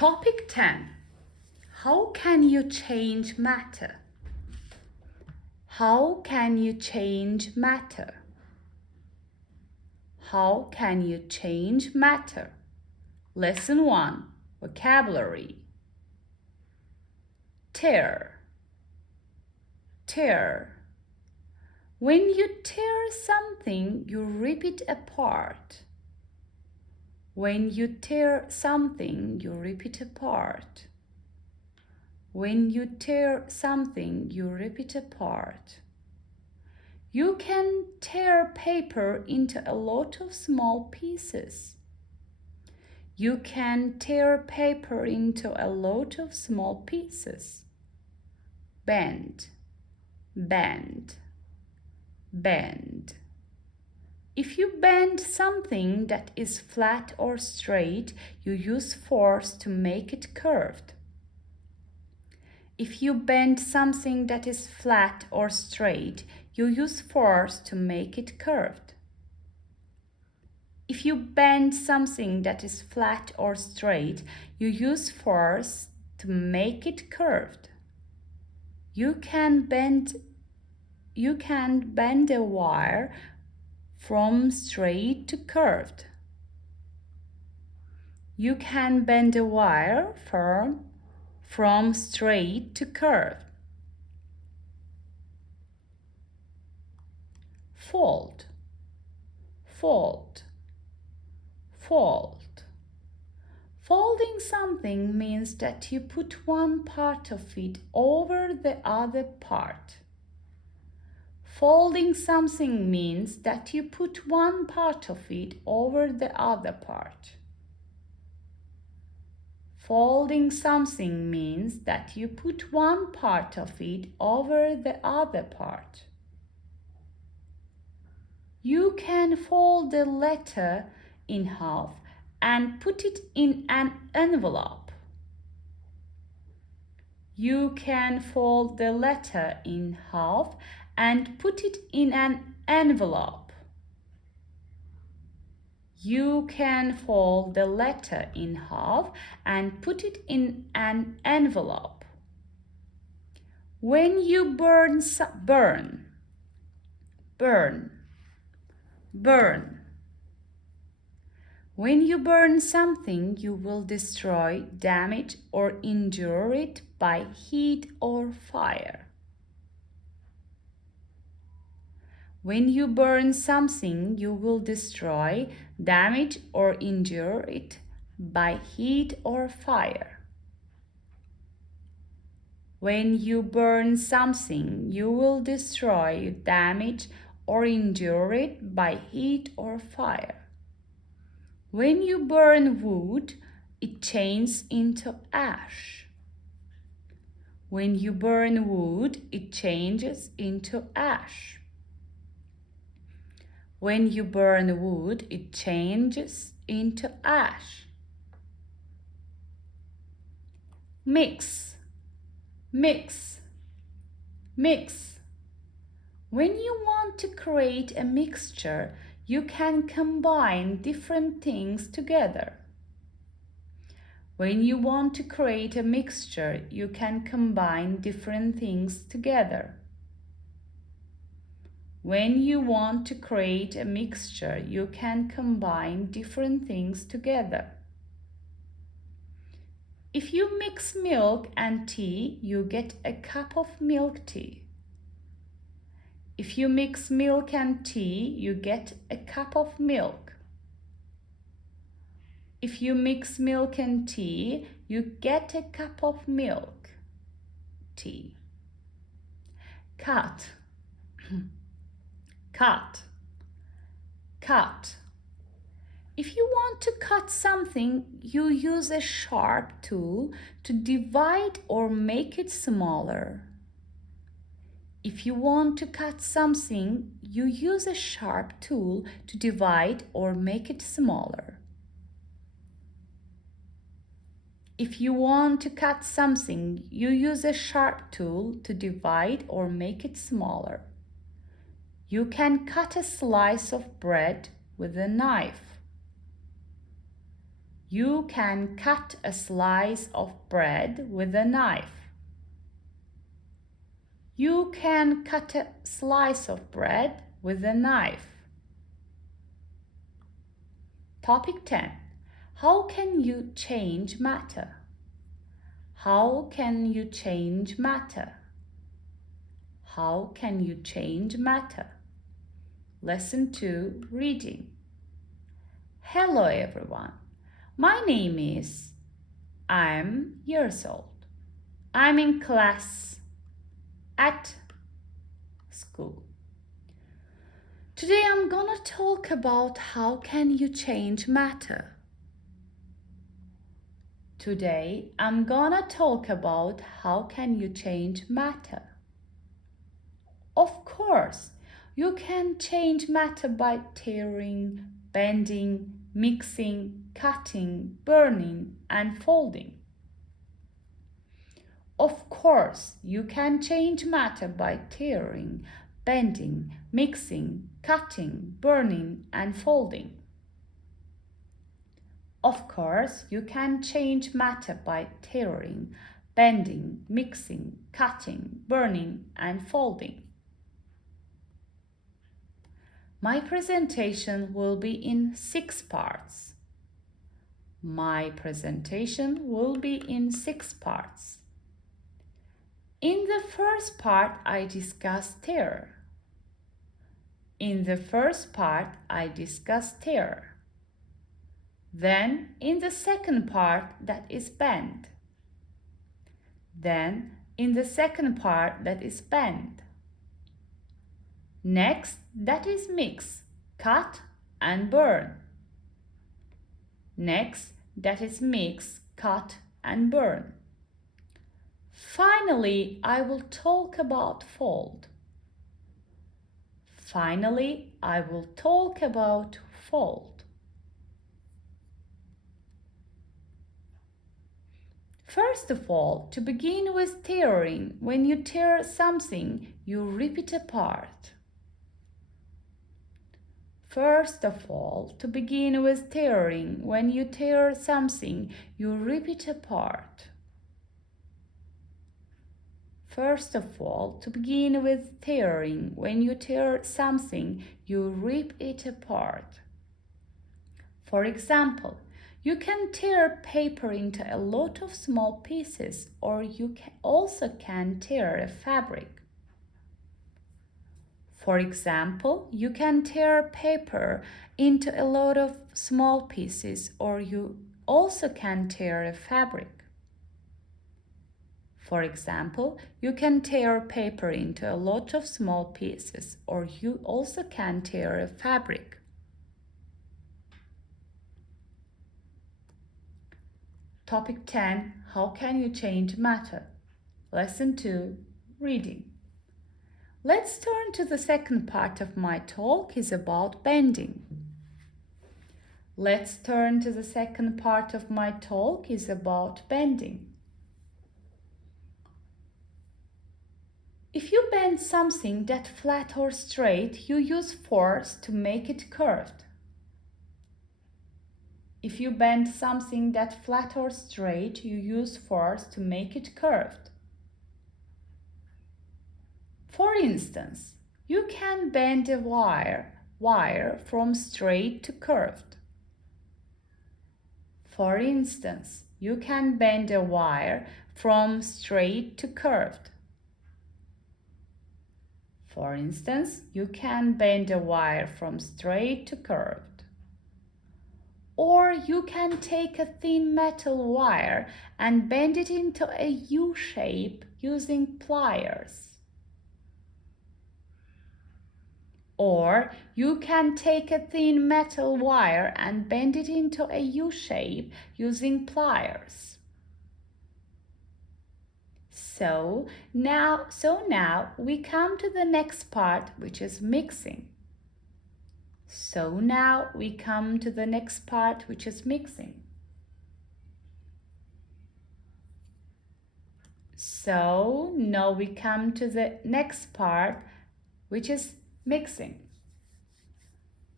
Topic 10. How can you change matter? How can you change matter? How can you change matter? Lesson 1. Vocabulary. Tear. Tear. When you tear something, you rip it apart. When you tear something, you rip it apart. When you tear something, you rip it apart. You can tear paper into a lot of small pieces. You can tear paper into a lot of small pieces. Bend, bend, bend. If you bend something that is flat or straight, you use force to make it curved. If you bend something that is flat or straight, you use force to make it curved. If you bend something that is flat or straight, you use force to make it curved. You can bend a wire from straight to curved. You can bend a wire from straight to curved. Fold, fold, fold. Folding something means that you put one part of it over the other part. Folding something means that you put one part of it over the other part. Folding something means that you put one part of it over the other part. You can fold the letter in half and put it in an envelope. You can fold the letter in half and put it in an envelope. You can fold the letter in half and put it in an envelope. When you burn, When you burn something, you will destroy, damage, or injure it by heat or fire. When you burn something, you will destroy, damage, or injure it by heat or fire. When you burn something, you will destroy, damage, or injure it by heat or fire. When you burn wood, it changes into ash. When you burn wood, it changes into ash. When you burn wood, it changes into ash. Mix, mix, mix. When you want to create a mixture, you can combine different things together. When you want to create a mixture, you can combine different things together. When you want to create a mixture, you can combine different things together. If you mix milk and tea, you get a cup of milk tea. If you mix milk and tea, you get a cup of milk. If you mix milk and tea, you get a cup of milk tea. Cut, cut, cut. If you want to cut something, you use a sharp tool to divide or make it smaller. If you want to cut something, you use a sharp tool to divide or make it smaller. If you want to cut something, you use a sharp tool to divide or make it smaller. You can cut a slice of bread with a knife. You can cut a slice of bread with a knife. You can cut a slice of bread with a knife. Topic 10. How can you change matter? How can you change matter? How can you change matter? Lesson 2, reading. Hello everyone. My name is. I'm years old. I'm in class at school. Today I'm gonna talk about how can you change matter. Today I'm gonna talk about how can you change matter. Of course, you can change matter by tearing, bending, mixing, cutting, burning, and folding. Of course, you can change matter by tearing, bending, mixing, cutting, burning, and folding. Of course, you can change matter by tearing, bending, mixing, cutting, burning, and folding. My presentation will be in 6 parts. My presentation will be in 6 parts. In the first part, I discuss tear. In the first part, I discuss tear. Then, in the second part, that is bend. Then, in the second part, that is bend. Next, that is mix, cut, and burn. Next, that is mix, cut, and burn. Finally, I will talk about fold. Finally, I will talk about fold. First of all, to begin with tearing, when you tear something, you rip it apart. First of all, to begin with tearing, when you tear something, you rip it apart. First of all, to begin with tearing, when you tear something, you rip it apart. For example, you can tear paper into a lot of small pieces, or you also can tear a fabric. For example, you can tear paper into a lot of small pieces, or you also can tear a fabric. For example, you can tear paper into a lot of small pieces, or you also can tear a fabric. Topic 10. How can you change matter? Lesson 2. Reading. Let's turn to the second part of my talk is about bending. Let's turn to the second part of my talk is about bending. If you bend something that's flat or straight, you use force to make it curved. If you bend something that's flat or straight, you use force to make it curved. For instance, you can bend a wire from straight to curved. For instance, you can bend a wire from straight to curved. For instance, you can bend a wire from straight to curved. Or you can take a thin metal wire and bend it into a U shape using pliers. Or you can take a thin metal wire and bend it into a U shape using pliers. So now we come to the next part, which is mixing. So now we come to the next part, which is mixing. So now we come to the next part, which is mixing.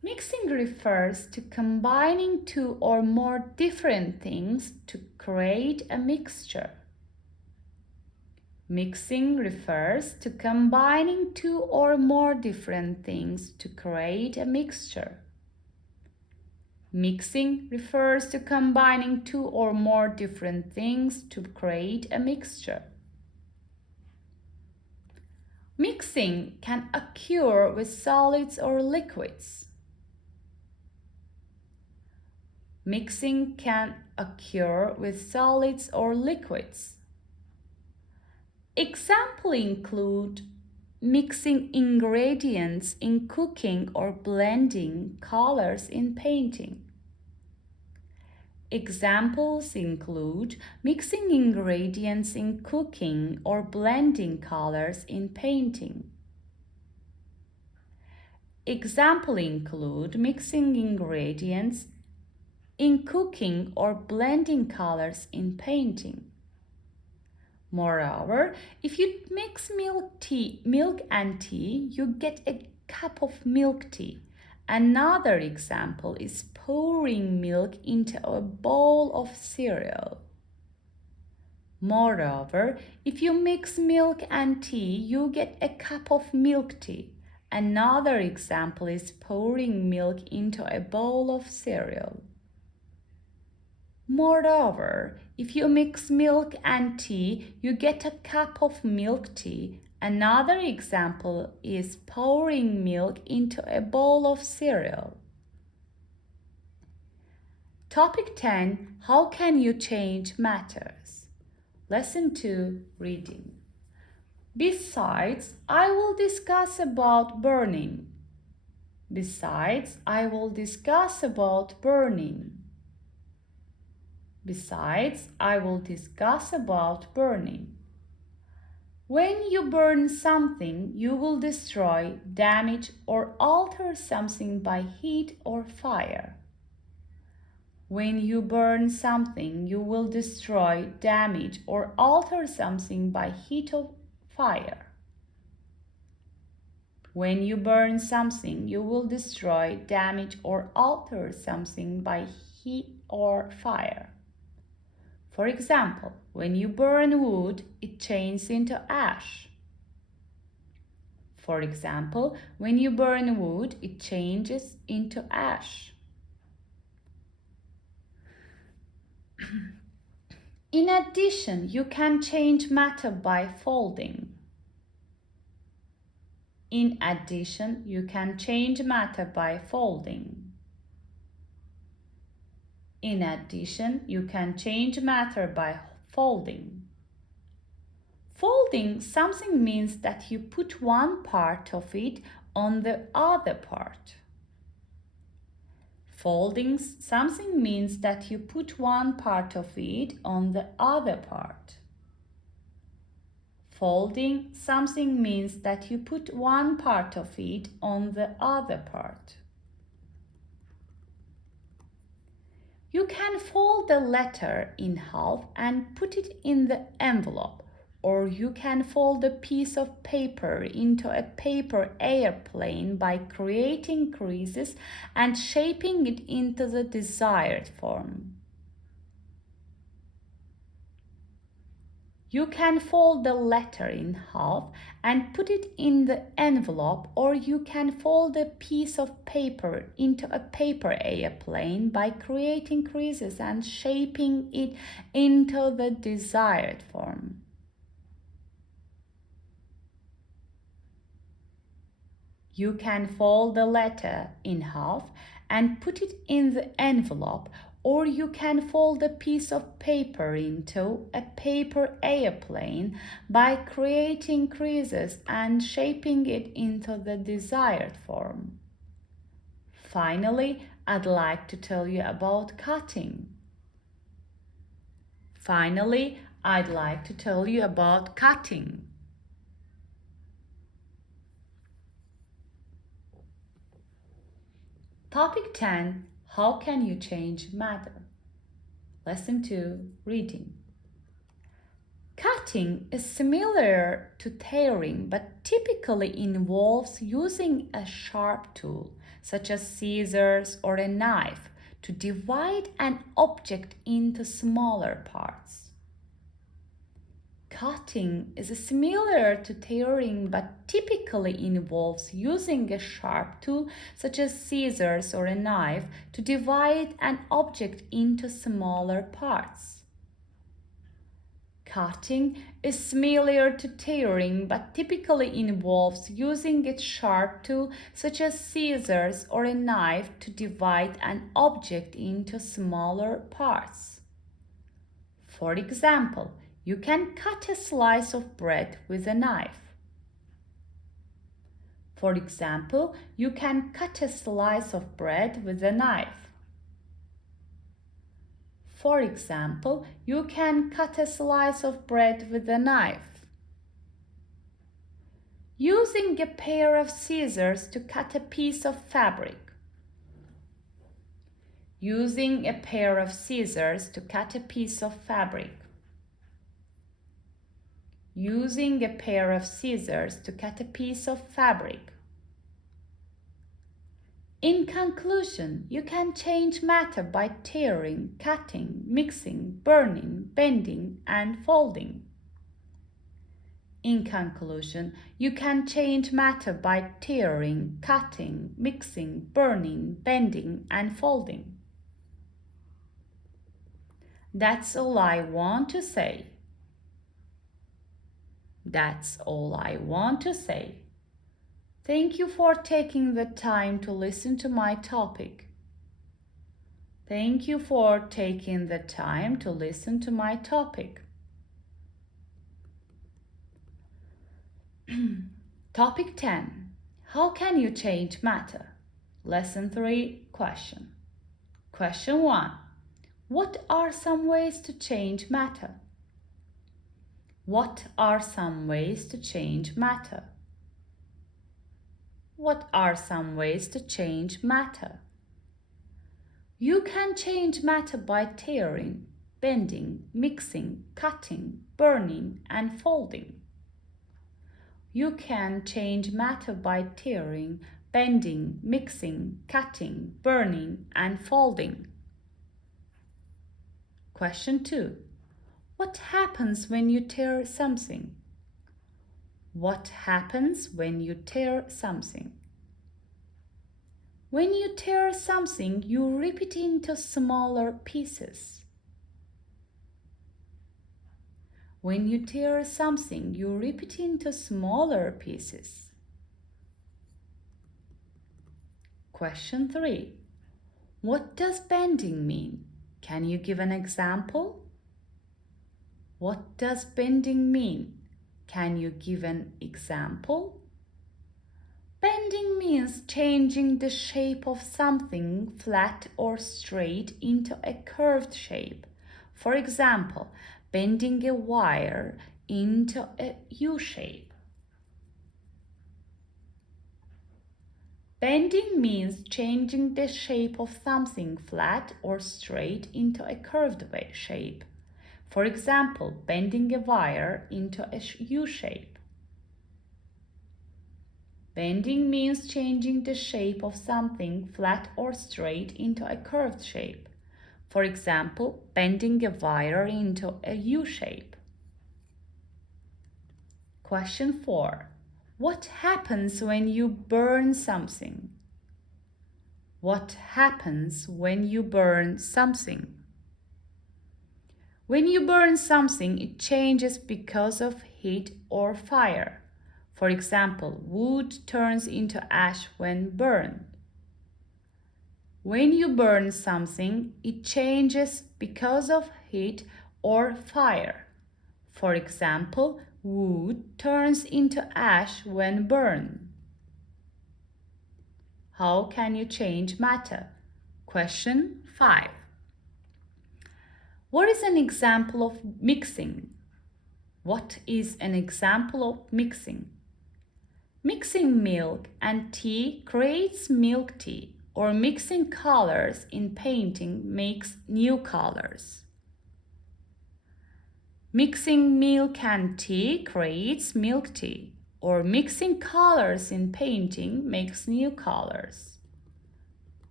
Mixing refers to combining two or more different things to create a mixture. Mixing refers to combining two or more different things to create a mixture. Mixing refers to combining two or more different things to create a mixture. Mixing can occur with solids or liquids. Mixing can occur with solids or liquids. Examples include mixing ingredients in cooking or blending colors in painting. Examples include mixing ingredients in cooking or blending colors in painting. Examples include mixing ingredients in cooking or blending colors in painting. Moreover, if you mix milk and tea, you get a cup of milk tea. Another example is pouring milk into a bowl of cereal. Moreover, if you mix milk and tea, you get a cup of milk tea. Another example is pouring milk into a bowl of cereal. Moreover, if you mix milk and tea, you get a cup of milk tea. Another example is pouring milk into a bowl of cereal. Topic 10. How can you change matters? Lesson 2. Reading. Besides, I will discuss about burning. Besides, I will discuss about burning. Besides, I will discuss about burning. When you burn something, you will destroy, damage, or alter something by heat or fire. When you burn something, you will destroy, damage, or alter something by heat or fire. When you burn something, you will destroy, damage, or alter something by heat or fire. For example, when you burn wood, it changes into ash. For example, when you burn wood, it changes into ash. In addition, you can change matter by folding. In addition, you can change matter by folding. In addition, you can change matter by folding. Folding something means that you put one part of it on the other part. Folding something means that you put one part of it on the other part. Folding something means that you put one part of it on the other part. You can fold the letter in half and put it in the envelope, or you can fold a piece of paper into a paper airplane by creating creases and shaping it into the desired form. You can fold the letter in half and put it in the envelope, or you can fold a piece of paper into a paper airplane by creating creases and shaping it into the desired form. You can fold the letter in half and put it in the envelope, or you can fold a piece of paper into a paper airplane by creating creases and shaping it into the desired form. Finally, I'd like to tell you about cutting. Topic 10. How can you change matter? Lesson 2. Reading. Cutting is similar to tearing but typically involves using a sharp tool. such as scissors or a knife, to divide an object into smaller parts. Cutting is similar to tearing but typically involves using a sharp tool such as scissors or a knife to divide an object into smaller parts. Cutting is similar to tearing but typically involves using a sharp tool such as scissors or a knife to divide an object into smaller parts. For example, you can cut a slice of bread with a knife. For example, you can cut a slice of bread with a knife. For example, you can cut a slice of bread with a knife. Using a pair of scissors to cut a piece of fabric. Using a pair of scissors to cut a piece of fabric. Using a pair of scissors to cut a piece of fabric. In conclusion, you can change matter by tearing, cutting, mixing, burning, bending, and folding. In conclusion, you can change matter by tearing, cutting, mixing, burning, bending, and folding. That's all I want to say. That's all I want to say. Thank you for taking the time to listen to my topic. Thank you for taking the time to listen to my topic. Topic 10. How can you change matter? Lesson 3 question. Question 1. What are some ways to change matter? What are some ways to change matter? What are some ways to change matter? You can change matter by tearing, bending, mixing, cutting, burning, and folding. You can change matter by tearing, bending, mixing, cutting, burning, and folding. Question 2. What happens when you tear something? What happens when you tear something? When you tear something, you rip it into smaller pieces. When you tear something, you rip it into smaller pieces. Question 3. What does bending mean? Can you give an example? What does bending mean? Can you give an example? Bending means changing the shape of something flat or straight into a curved shape. For example, bending a wire into a U shape. Bending means changing the shape of something flat or straight into a curved shape. For example, bending a wire into a U shape. Bending means changing the shape of something flat or straight into a curved shape. For example, bending a wire into a U shape. Question 4. What happens when you burn something? What happens when you burn something? When you burn something, it changes because of heat or fire. For example, wood turns into ash when burned. When you burn something, it changes because of heat or fire. For example, wood turns into ash when burned. How can you change matter? Question 5. What is an example of mixing? What is an example of mixing? Mixing milk and tea creates milk tea, or mixing colors in painting makes new colors. Mixing milk and tea creates milk tea, or mixing colors in painting makes new colors.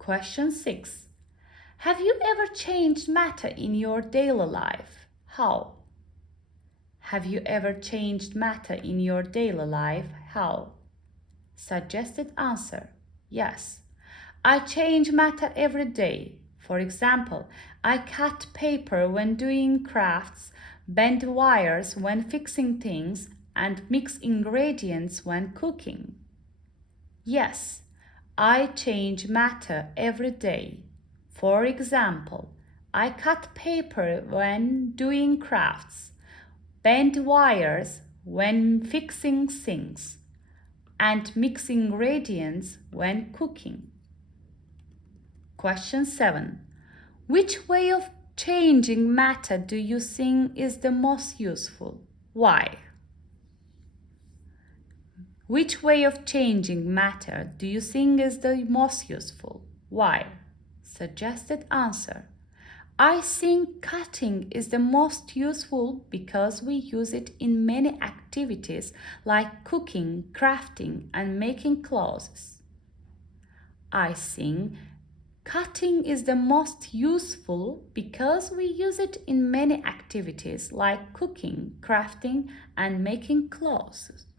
Question 6. Have you ever changed matter in your daily life? How? Have you ever changed matter in your daily life? How? Suggested answer. Yes. I change matter every day. For example, I cut paper when doing crafts, bend wires when fixing things, and mix ingredients when cooking. Yes, I change matter every day. For example, I cut paper when doing crafts, bend wires when fixing things, and mix ingredients when cooking. Question 7. Which way of changing matter do you think is the most useful? Why? Which way of changing matter do you think is the most useful? Why? Suggested answer. I think cutting is the most useful because we use it in many activities like cooking, crafting, and making clothes. I think cutting is the most useful because we use it in many activities like cooking, crafting, and making clothes.